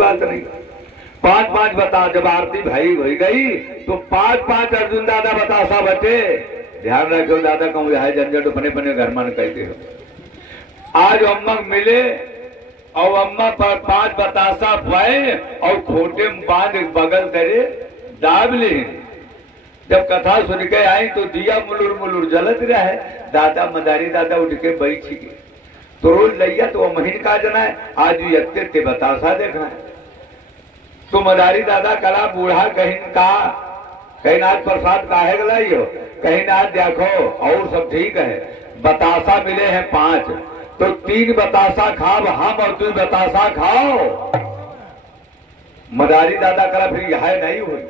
बात नहीं। 5-5 बता, जब आरती भाई हो गई तो 5-5 अर्जुन दादा बतासा बचे। ध्यान रखो दादा कहूँ है झंझट अपने अपने घर में कहते हो। आज अम्मा मिले और अम्मा पर 5 बतासा पाए और खोटे में बांध बगल करे दाब ले। जब कथा सुन के आई तो दिया मुलुर मुलुर जलत रहा है। दादा मदारी दादा उठ के बैठ गए तो रोज लैया तो महीन का जना है, आज यत्ते बतासा देखना है। तो मदारी दादा कला बूढ़ा कहीं का कहीं नाथ प्रसाद काहे गलाई हो, कहीं नाथ देखो और सब ठीक है। बतासा मिले हैं 5 तो 3 बतासा खाओ हम और 2 बतासा खाओ। मदारी दादा कला फिर यह नहीं हुई,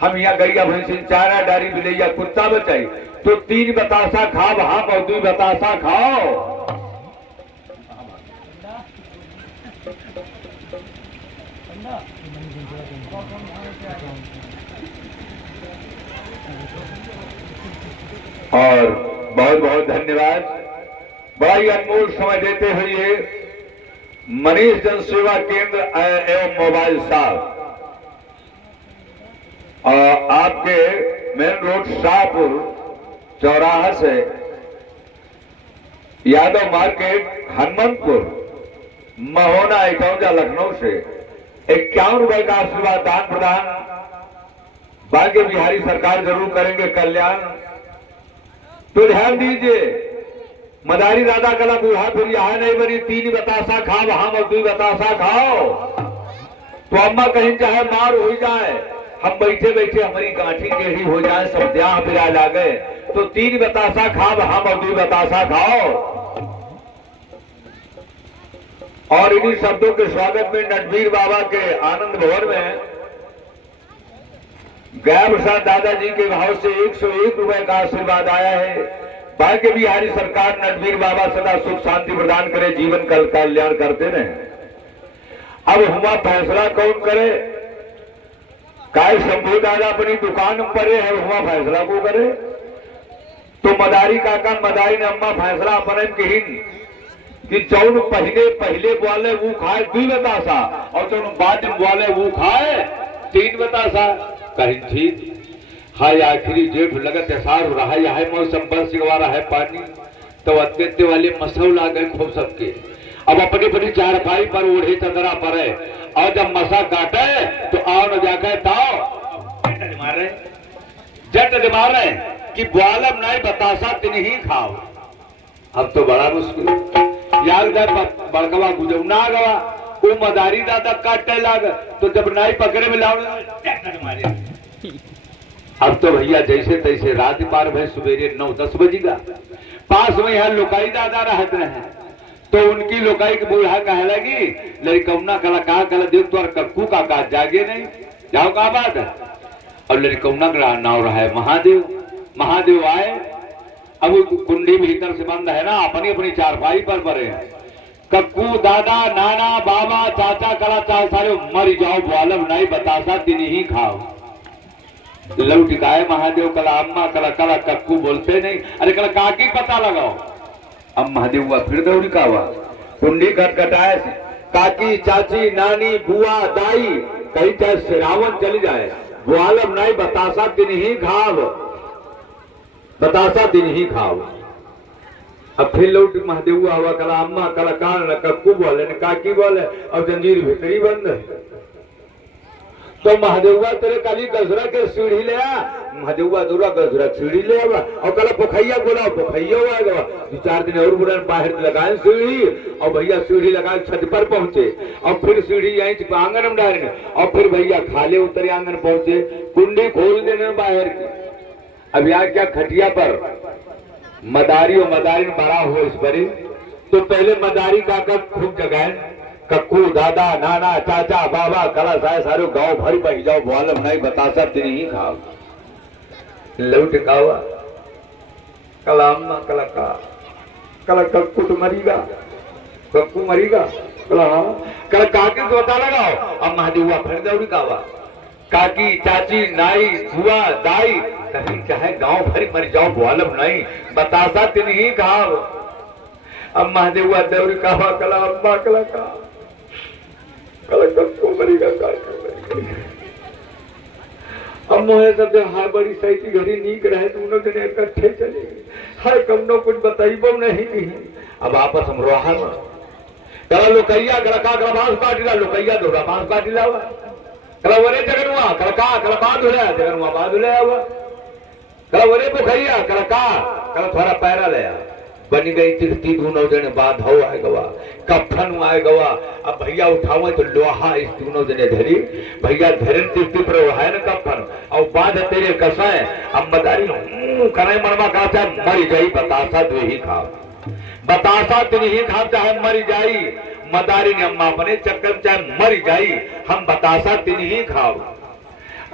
हम यहाँ गैया भैंसी चारा डारी बिलैया कुत्ता बचाई तो 3 बतासा खाओ हम और 2 बतासा खाओ। और बहुत बहुत धन्यवाद। बड़ा ही अनमोल समय देते हुए मनीष जन सेवा केंद्र एवं मोबाइल शॉप आपके मेन रोड शाहपुर चौराहा से यादव मार्केट हनुमंतपुर महोना इकौजा लखनऊ से 51 रुपए का आशीर्वाद दान प्रदान भाग्य बिहारी सरकार जरूर करेंगे कल्याण। तो ध्यान दीजिए, मदारी दादा कला बूढ़ा फिर यहाँ नहीं बनी 3 बतासा खाओ हम और 2 बतासा खाओ। तो अम्मा कहीं चाहे मार हो जाए, हम बैठे बैठे हमारी गांठी टेढ़ी हो जाए, सब ब्याह बिरा ला गए तो 3 बतासा खाओ हम और 2 बतासा खाओ। और इन्हीं शब्दों के स्वागत में नटवीर बाबा के आनंद भवन में गया प्रसाद दादाजी के भाव से 101 रुपए का आशीर्वाद आया है। भाग्य बिहारी सरकार नटवीर बाबा सदा सुख शांति प्रदान करे, जीवन कल कल्याण करते रहे। अब हुआ फैसला कौन करे, काय शंभू दादा अपनी दुकान पर है, हुआ फैसला को करे। तो मदारी काका मदारी ने अम्मा फैसला अपने कहीन कि जौन पहले बोले वो खाए 2 बतासा और जौन बाद में बोले वो खाए 3 बतासा। कहीं ठीक हाय आखिरी जेठ लगत एसार रहा है मौसम बरस गवारा है पानी तो अत्यंत वाले मसौला गए खूब सबके। अब अपनी अपनी चारपाई पर ओढ़े चंदरा पर है और जब मसा काटे तो आओ न जाकर ताओ जट मार रहे कि ग्वालम नहीं बतासा तीन ही खाओ। अब तो बड़ा मुश्किल यार जब बड़कवा गुजरना गवा वो मदारी दादा काटने लग तो जब नाई पकड़े में लाओ मारे। अब तो भैया जैसे तैसे रात पार भय सवेरे 9-10 बजेगा। पास में यहाँ लोकाई दादा रहते हैं तो उनकी लोकाई के बूढ़ा कहे लगी लड़कौना कला कहा कला देख तो कक्कू का जागे नहीं जाओ कहा बात है। और लड़कौना का नाव रहा है महादेव। महादेव आए, अब कुंडी भीतर से बंद है ना, अपनी अपनी चारपाई पर बरे हैं। कक्कू दादा नाना बाबा चाचा कला चाल सारे मर जाओ ग्वालम नहीं बतासा दिन ही खाओ। लौटिकाए महादेव कला अम्मा कला कला कक्कू बोलते नहीं, अरे कला काकी पता लगाओ। अब महादेव हुआ फिर दौड़ी का हुआ कुंडी खटखटाए, काकी चाची नानी बुआ दाई कहीं चाहे श्रावण चली जाए ग्वालम नहीं बतासा दिन ही खाओ, बतासा दिन ही खाओ। अब फिर लौट महादेव हुआ कला अम्मा कला कान कक्कू बोले न काकी बोले और जंजीर भीतरी बंद है। तो महादेवा तेरे काली गजरा के सीढ़ी ले आ, महादेवा दूरा गजरा सीढ़ी ले आवा और कला पोखैया बोला पोखैया हुआ गवा 2-4 दिन और बुरा बाहर लगाए सीढ़ी और भैया सीढ़ी लगा छत पर पहुंचे और फिर सीढ़ी यहीं आंगन में डालने और फिर भैया खाले उतरे आंगन पहुंचे कुंडी खोल देने बाहर की। अब यहाँ क्या खटिया पर मदारी और मदारी बड़ा हो इस बड़ी तो पहले मदारी काका खूब जगाए कक्कू दादा नाना चाचा बाबा कला सारे सारे गांव भर बह जाओ ग्वालम नहीं बतासा दिन ही खाओ। लौट कावा कला अम्मा कला का कला कक्कू तो मरीगा कक्कू मरीगा कला कला काकी तो बता लगाओ। अब महादेवा फिर दौड़ी कावा काकी चाची नाई बुआ दाई कहीं चाहे गांव भर मर जाओ ग्वालम नहीं बतासा दिन ही खाओ। अब महादेवा दौड़ी कावा कला अम्मा कला का कला कक्कू मरी मरी का काय कर अब मोहे सब जो हार बड़ी सही की घड़ी नीक रहे तो उन्होंने जने इकट्ठे चले हर कमनो कुछ बताइबो नहीं दी अब आपस हम रोहन कला लोकैया कला का कला बांस काटिला लोकैया दोरा बांस काटिला हुआ कला वरे जगनुआ कला बाद होया जगनुआ बाद होया हुआ कला वरे पोखैया कला थोड़ा पैरा ले बनी गई तिखती दोनों जने बाद हो आए गवा कफन आए गवा अब भैया उठावे तो लोहा इस दोनों जने धरी भैया धरन तिखती पर है ना कफन और बाद तेरे कसाए अब मदारी करे मरवा कहता मर गई बतासा तू ही खा बतासा तू ही खा चाहे मर जाई मदारी ने अम्मा अपने चक्कर चाहे मर जाई हम बतासा तीन ही खाओ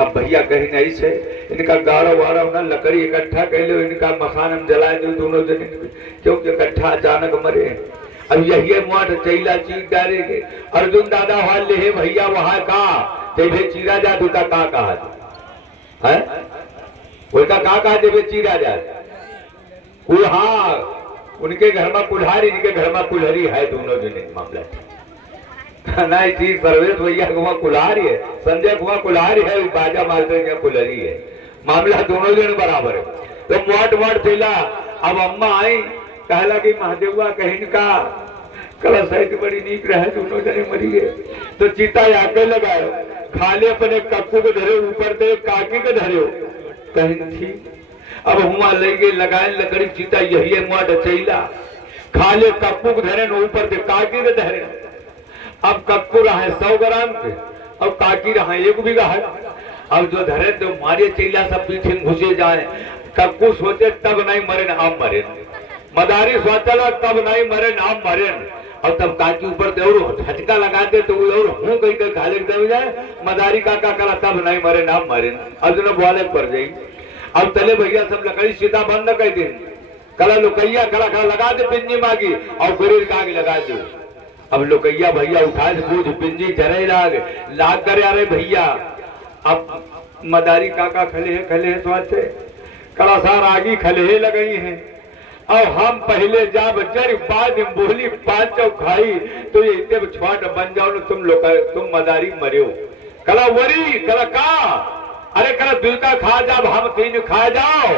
अब भैया कहीं नहीं से इनका गाड़ा वाड़ा ना लकड़ी इकट्ठा कर लो इनका मकान हम जलाए दो दोनों जने क्योंकि इकट्ठा अचानक मरे अब यही मोट चैला चीज डालेंगे अर्जुन दादा हाल ले भैया वहां का देवे चीरा जा दूता का कहा है उनका का कहा देवे चीरा जा हाँ उनके घर में कुल्हारी इनके घर में कुल्हारी है दोनों जने मामला नहीं चीज परवेश भैया कुआ कुल्हारी है संजय कुआ कुल्हारी है बाजा मास्टर का कुल्हारी है मामला दोनों जन बराबर है तो मोट मोट चला अब अम्मा आई कहला कि महादेवा कहीं का कला सहित बड़ी नीक रहे दोनों जने मरी है तो चीता आके लगायो खाले अपने कक्कू के धरे ऊपर से काकी के धरे कहीं थी अब हुआ लेंगे लगाए लकड़ी चीता यही है मोट चैला खाले कक्कू के धरे ऊपर से काकी के धरे अब कक्कू रहा है 100 ग्राम के अब काकी रहा है 1 बीघा है अब जो धरे तो मारे चैला सब पीछे घुसे जाए कक्कू सोचे तब नहीं मरे न आप मरे मदारी सोचला तब नहीं मरे न आप मरे और तब काकी ऊपर दे झटका लगा दे तो हूँ कहीं खाले दे जाए मदारी काका कला तब नहीं मरे न आप मरे अब जो बोले पर जाई अब तले भैया सब लकड़ी सीधा बंद कर दे कला लुकैया कला लगा दे पिंजी मांगी और गुरीर का आगे लगा दे अब लोकैया भैया उठा दे पूछ पिंजी जरे लाग करे अरे भैया अब मदारी काका खले है स्वाचे कड़ासार आगी खले लगई है अब हम पहले जब जर बाद बोली पांचों खाई तो ये इतने छोट बन जाओ ना तुम मदारी मरियो कला वरी कला का अरे कला दिल का खा जाब हम तीन खा जाओ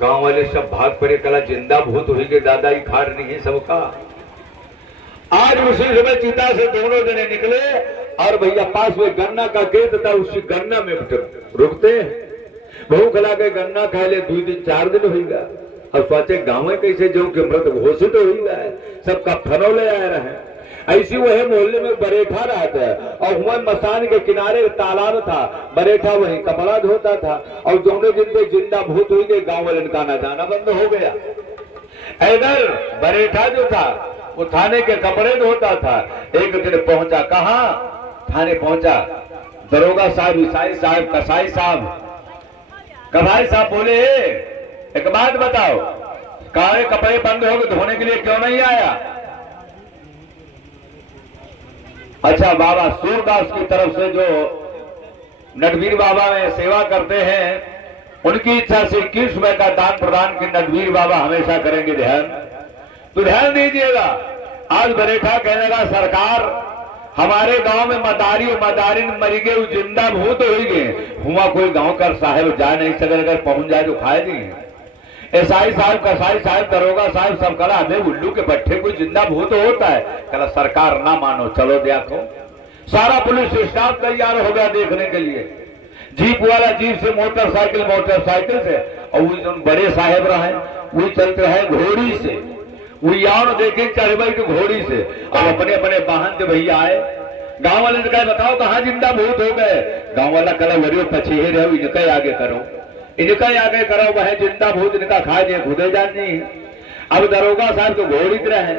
गांव वाले सब भाग पड़े कला जिंदा भूत हुई के दादा ही खाड़ नहीं है सबका आज उसी समय चिता से दोनों जने निकले और भैया पास में गन्ना का खेत था उसी गन्ना में रुकते भूख लगे गन्ना खा ले 2 दिन 4 दिन होगा अब सोचे गाँव में कैसे जो कि मृत घोषित तो होगा सबका फनौले आ रहे हैं ऐसी वह मोहल्ले में बरेठा रहा था और वह मसान के किनारे तालाब था बरेठा वही कपड़ा धोता था और दोनों दिन पे जिंदा भूत हुई गए गाँव वाले का आना जाना बंद हो गया इधर बरेठा जो था वो थाने के कपड़े धोता था एक दिन पहुंचा कहा थाने पहुंचा दरोगा साहब ईसाई साहब कसाई साहब बोले एक बात बताओ काले कपड़े बंद हो गए धोने के लिए क्यों नहीं आया अच्छा बाबा सूरदास की तरफ से जो नटवीर बाबा में सेवा करते हैं उनकी इच्छा से 21 रुपए का दान प्रदान की नटवीर बाबा हमेशा करेंगे ध्यान तो ध्यान दीजिएगा आज बरेठा कहने का सरकार हमारे गांव में मदारिन मरी गए जिंदा भूत हो गए हुआ कोई गांव का साहब जा नहीं सके अगर पहुंच जाए तो खाए नहीं एसआई साहब कसाई साहब दरोगा साहब सब कला हमें उल्लू के बट्ठे कोई जिंदा भूत होता है कला सरकार ना मानो चलो देखो सारा पुलिस स्टाफ तैयार हो गया देखने के लिए जीप वाला जीप से मोटरसाइकिल से और वो जो बड़े साहेब रहे वो चलते हैं घोड़ी से वो यार देखे चढ़ तो घोड़ी से और अपने अपने वाहन से भैया आए गांव वाले ने कहा बताओ कहाँ जिंदा भूत हो गए गांव वाला कला वरियो पछे रहो इनका आगे करो वह जिंदा भूत इनका खा दिए खुदे जानी अब दरोगा साहब तो घोड़ी रहे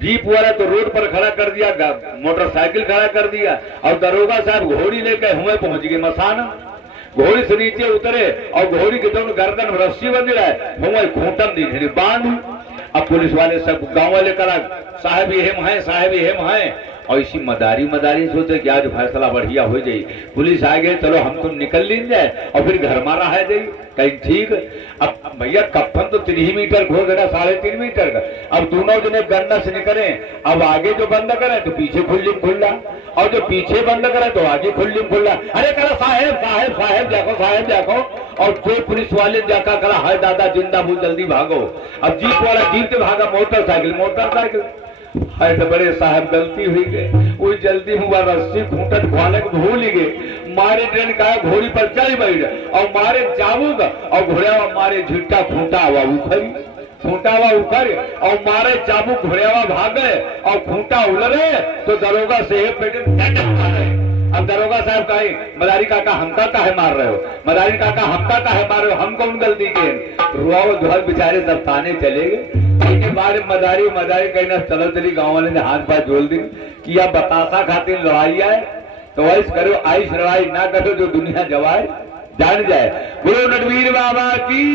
जीप वाला तो रोड पर खड़ा कर दिया मोटरसाइकिल खड़ा कर दिया और दरोगा साहब घोड़ी लेकर हुए पहुंच गए मसान घोड़ी से नीचे उतरे और घोड़ी के दोनों गर्दन में रस्सी बंध रहा है हुए खूंटन दी बांध अब पुलिस वाले सब गांव वाले करा साहब ही हेम है और इसी मदारी मदारी सोचे कि आज फैसला बढ़िया हो जाए, पुलिस आ गए, चलो हम तुम निकल लीन जाए और फिर घर मारा है जाए कहीं ठीक। अब भैया कफन तो 3 मीटर खोद देना, 3.5 मीटर का। अब दोनों जने गन्ना से निकले, अब आगे जो बंद करे तो पीछे खुल्ला, और जो पीछे बंद करे तो आगे खुल्ला। अरे करा साहेब साहेब साहेब देखो, साहेब देखो। और जो पुलिस वाले जाका करा, हाय दादा जिंदा बहुत जल्दी भागो। अब जीप वाला जीप से भागा, मोटरसाइकिल। हाय तो बड़े साहब गलती हुई गए, वो जल्दी हुआ रस्सी खूंटन खोले भूल गए, मारे ट्रेन का घोड़ी पर चल बैठ और मारे जाऊग और घोड़ावा मारे झिट्टा खूंटा हुआ उखर और मारे चाबुक घोड़ावा भागे और खूंटा उलरे तो दरोगा से पेटे। अब दरोगा साहब कहे, मदारी काका हमका काहे मार रहे हो, मदारी काका हमका काहे मार रहे हो, हम कौन गलती के। रुआव धुआल बेचारे सब थाने चले गए। इसके बाद मदारी कहना चलो चली, गाँव वाले ने हाथ पाथ जोड़ दी कि अब बतासा खातिर लड़ाई आए तो ऐस करो, आइस लड़ाई ना करो जो दुनिया जवाए जान जाए। बोलो नटवीर बाबा की।